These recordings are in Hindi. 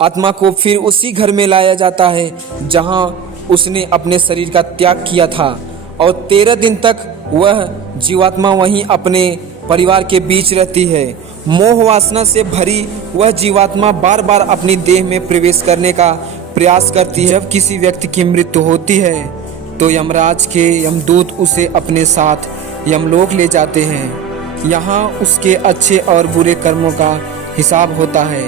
आत्मा को फिर उसी घर में लाया जाता है जहां उसने अपने शरीर का त्याग किया था और 13 दिन तक वह जीवात्मा वहीं अपने परिवार के बीच रहती है। मोह वासना से भरी वह जीवात्मा बार बार अपनी देह में प्रवेश करने का प्रयास करती है। जब किसी व्यक्ति की मृत्यु होती है तो यमराज के यमदूत उसे अपने साथ यमलोक ले जाते हैं। यहाँ उसके अच्छे और बुरे कर्मों का हिसाब होता है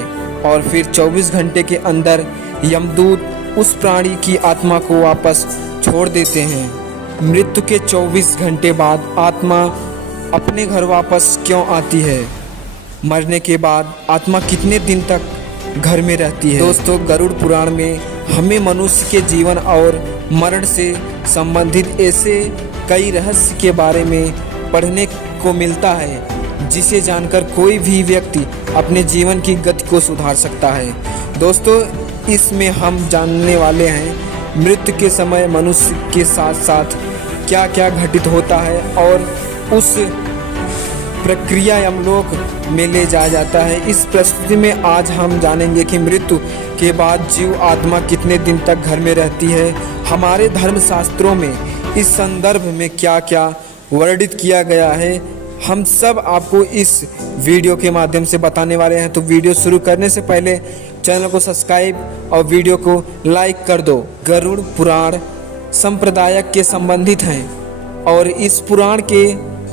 और फिर 24 घंटे के अंदर यमदूत उस प्राणी की आत्मा को वापस छोड़ देते हैं। मृत्यु के 24 घंटे बाद आत्मा अपने घर वापस क्यों आती है? मरने के बाद आत्मा कितने दिन तक घर में रहती है? दोस्तों, गरुड़ पुराण में हमें मनुष्य के जीवन और मरण से संबंधित ऐसे कई रहस्य के बारे में पढ़ने को मिलता है जिसे जानकर कोई भी व्यक्ति अपने जीवन की गति को सुधार सकता है। दोस्तों, इसमें हम जानने वाले हैं मृत्यु के समय मनुष्य के साथ साथ क्या क्या घटित होता है और उस प्रक्रिया यमलोक में ले जाया जाता है। इस प्रस्तुति में आज हम जानेंगे कि मृत्यु के बाद जीव आत्मा कितने दिन तक घर में रहती है, हमारे धर्मशास्त्रों में इस संदर्भ में क्या क्या वर्णित किया गया है, हम सब आपको इस वीडियो के माध्यम से बताने वाले हैं। तो वीडियो शुरू करने से पहले चैनल को सब्सक्राइब और वीडियो को लाइक कर दो। गरुड़ पुराण संप्रदाय के संबंधित हैं और इस पुराण के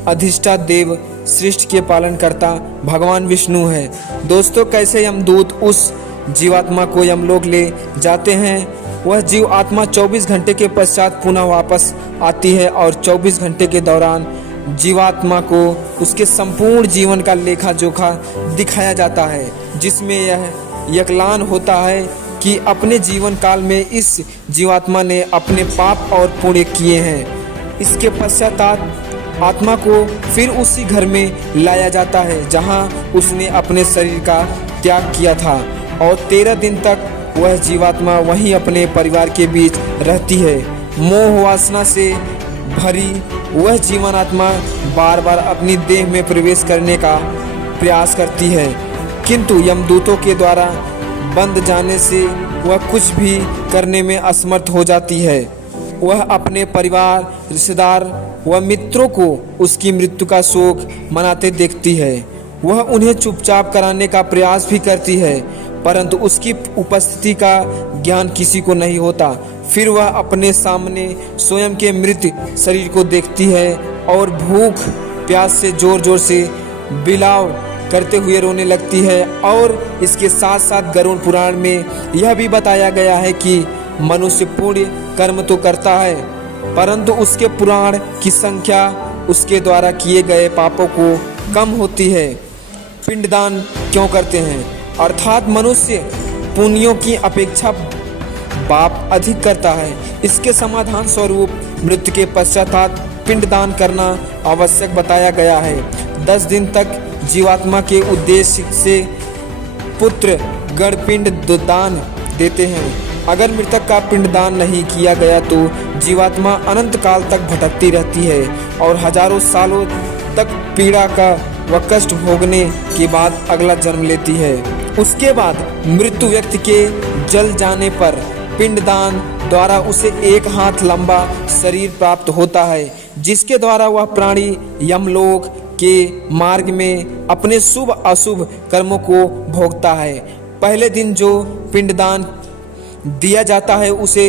अधिष्ठा देव सृष्टि के पालनकर्ता भगवान विष्णु है। दोस्तों, कैसे यमदूत उस जीवात्मा को यमलोक ले जाते हैं? वह जीव आत्मा 24 घंटे के पश्चात पुनः वापस आती है और 24 घंटे के दौरान जीवात्मा को उसके संपूर्ण जीवन का लेखा जोखा दिखाया जाता है, जिसमें यह यकलान होता है कि अपने जीवन काल में इस जीवात्मा ने अपने पाप और पुण्य किए हैं। इसके पश्चात आत्मा को फिर उसी घर में लाया जाता है जहां उसने अपने शरीर का त्याग किया था और 13 दिन तक वह जीवात्मा वहीं अपने परिवार के बीच रहती है। मोह वासना से भरी वह जीवन आत्मा बार बार अपनी देह में प्रवेश करने का प्रयास करती है, किंतु यमदूतों के द्वारा बंद जाने से वह कुछ भी करने में असमर्थ हो जाती है। वह अपने परिवार, रिश्तेदार व मित्रों को उसकी मृत्यु का शोक मनाते देखती है। वह उन्हें चुपचाप कराने का प्रयास भी करती है, परंतु उसकी उपस्थिति का ज्ञान किसी को नहीं होता। फिर वह अपने सामने स्वयं के मृत शरीर को देखती है और भूख प्यास से जोर जोर से बिलाव करते हुए रोने लगती है। और इसके साथ साथ गरुड़ पुराण में यह भी बताया गया है कि मनुष्य पुण्य कर्म तो करता है, परंतु उसके पुराण की संख्या उसके द्वारा किए गए पापों को कम होती है। पिंडदान क्यों करते हैं? अर्थात मनुष्य पुण्यों की अपेक्षा पाप अधिक करता है। इसके समाधान स्वरूप मृत्यु के पश्चात पिंडदान करना आवश्यक बताया गया है। 10 दिन तक जीवात्मा के उद्देश्य से पुत्र गण पिंड दान देते हैं। अगर मृतक का पिंडदान नहीं किया गया तो जीवात्मा अनंत काल तक भटकती रहती है और हजारों सालों तक पीड़ा का व कष्ट भोगने के बाद अगला जन्म लेती है। उसके बाद मृत्यु व्यक्ति के जल जाने पर पिंडदान द्वारा उसे 1 हाथ लंबा शरीर प्राप्त होता है, जिसके द्वारा वह प्राणी यमलोक के मार्ग में अपने शुभ अशुभ कर्मों को भोगता है। पहले दिन जो पिंडदान दिया जाता है उसे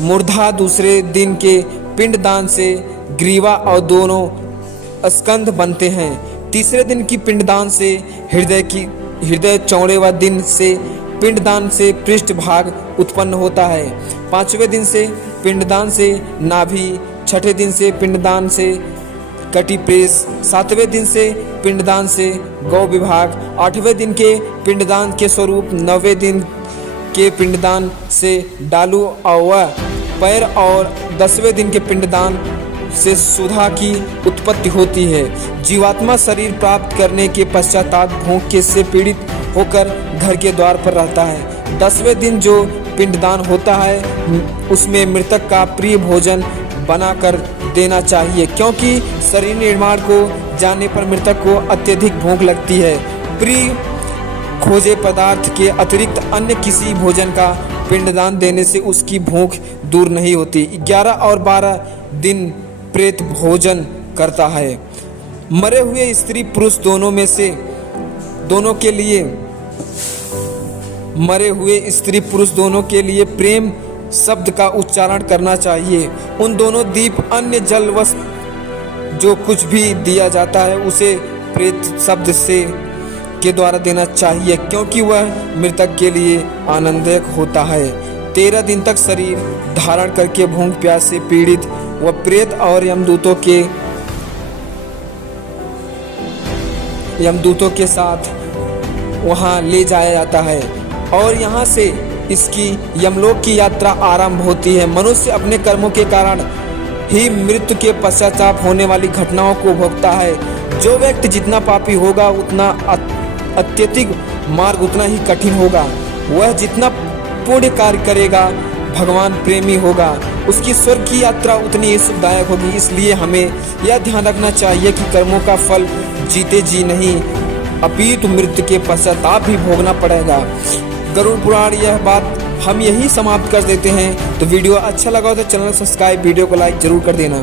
मूर्धा, दूसरे दिन के पिंडदान से ग्रीवा और दोनों स्कंध बनते हैं। तीसरे दिन की पिंडदान से हृदय चौड़े व दिन से पिंडदान से पृष्ठभाग उत्पन्न होता है। 5वें दिन से पिंडदान से नाभि, 6ठे दिन से पिंडदान से कटी प्रेस, 7वें दिन से पिंडदान से गौ विभाग, 8वें दिन के पिंडदान के स्वरूप 9वें दिन के पिंडदान से डालू और पैर और 10वें दिन के पिंडदान से सुधा की उत्पत्ति होती है। जीवात्मा शरीर प्राप्त करने के पश्चात भूख से पीड़ित होकर घर के द्वार पर रहता है। 10वें दिन जो पिंडदान होता है उसमें मृतक का प्रिय भोजन बनाकर देना चाहिए, क्योंकि शरीर निर्माण को जाने पर मृतक को अत्यधिक भूख लगती है। प्रिय खोजे पदार्थ के अतिरिक्त अन्य किसी भोजन का पिंडदान देने से उसकी भूख दूर नहीं होती। 11 और 12 दिन प्रेत भोजन करता है। मरे हुए स्त्री पुरुष दोनों के लिए प्रेम शब्द का उच्चारण करना चाहिए। उन दोनों दीप अन्य जल वस्त्र जो कुछ भी दिया जाता है उसे प्रेत शब्द से के द्वारा देना चाहिए, क्योंकि वह मृतक के लिए आनंददायक होता है। 13 दिन तक शरीर धारण करके भूख प्यास से पीड़ित व प्रेत और यमदूतों के साथ वहां ले जाया जाता है और यहां से इसकी यमलोक की यात्रा आरंभ होती है। मनुष्य अपने कर्मों के कारण ही मृत्यु के पश्चाताप होने वाली घटनाओं को भोगता है। जो व्यक्ति जितना पापी होगा उतना अत्यधिक मार्ग उतना ही कठिन होगा। वह जितना पुण्य कार्य करेगा भगवान प्रेमी होगा, उसकी स्वर्ग की यात्रा उतनी ही सुखदायक होगी। इसलिए हमें यह ध्यान रखना चाहिए कि कर्मों का फल जीते जी नहीं अपितु मृत्यु के पश्चाताप भी भोगना पड़ेगा। गरुड़ पुराण यह बात हम यही समाप्त कर देते हैं। तो वीडियो अच्छा लगा हो तो चैनल सब्सक्राइब, वीडियो को लाइक जरूर कर देना।